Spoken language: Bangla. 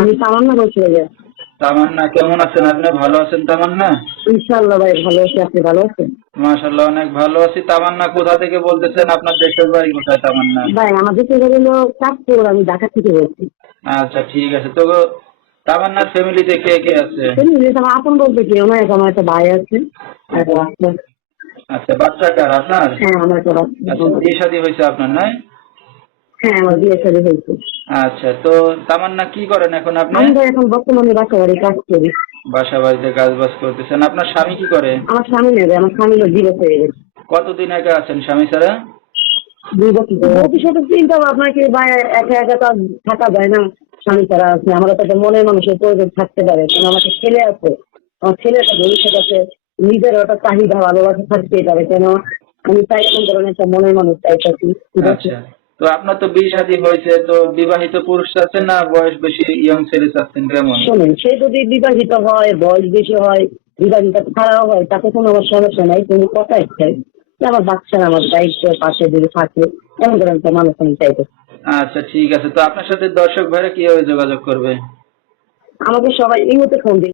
আমি তামান্না বলছি ভাইয়া। তামান্না, কেমন আছেন আপনি? ভালো আছেন তামান্না? ইনশাআল্লাহ ভাই ভালো আছি, আপনি ভালো আছেন? মাশাআল্লাহ, অনেক ভালো আছি। তামান্না কোথা থেকে বলতেছেন? আপনার দেশের বাড়ি কোথায় তামান্না? ভাই আমাদের থেকে হলো চাঁদপুর, আমি ঢাকা থেকে বলছি। আচ্ছা, ঠিক আছে। তো তামান্নার ফ্যামিলিতে কে কে আছে? আমার আপন বলতে কেউ নয়, আমার একটা ভাই আছে আর একটা বাচ্চা। আচ্ছা, বাচ্চা কার আপনার? হ্যাঁ আমার একটা বাচ্চা। আচ্ছা, বিয়ে শাদী হয়েছে আপনার, নয়? হ্যাঁ আমার বিয়ে শাদী হয়েছে। আচ্ছা, তো তামান্না কি করেন এখন আপনি? আমি ভাই এখন বর্তমানে বাসা বাড়ি কাজ করি। বাসা বাড়িতে কাজ বাজ করতেছেন। আপনার স্বামী কি করে? আমার স্বামী নেবে, আমার স্বামী ডিভোর্স হয়ে গেছে। কতদিন একা আছেন স্বামী ছাড়া? 2 বছর। ভবিষ্যতে চিন্তা ভাবনা কি ভাই, একা একা তো আর থাকা যায় না। স্বামী ছাড়া আছে, আমার তো একটা মনের মানুষের প্রয়োজন থাকতে পারে, কারণ আমার একটা ছেলে আছে। আমার ছেলেটা ভবিষ্যৎ আছে, নিজের একটা চাহিদা ভালোবাসা থাকতেই পারে, কেন আমি চাই কোন ধরনের একটা মনের মানুষ চাইতেছি, ঠিক আছে। আচ্ছা, তো আপনার তো বিয়ে শাদী হয়েছে, তো বিবাহিত পুরুষ চাচ্ছেন না বয়স বেশি ইয়ং ছেলে চাচ্ছেন, কেমন? শোনেন, সে যদি বিবাহিত হয়, বয়স বেশি হয়, বিবাহিত ছাড়াও হয়, তাতে কোনো আমার সমস্যা নাই, কিন্তু কথা একটাই যে আমার বাচ্চারা আমার দায়িত্ব পাশে যদি থাকে, এমন ধরনের একটা মানুষ আমি চাইতে। আচ্ছা, ঠিক আছে। তো আপনার সাথে দর্শক ভাইরা কিভাবে যোগাযোগ করবে? আমাকে সবাই এই মুহূর্তে ফোন দিন।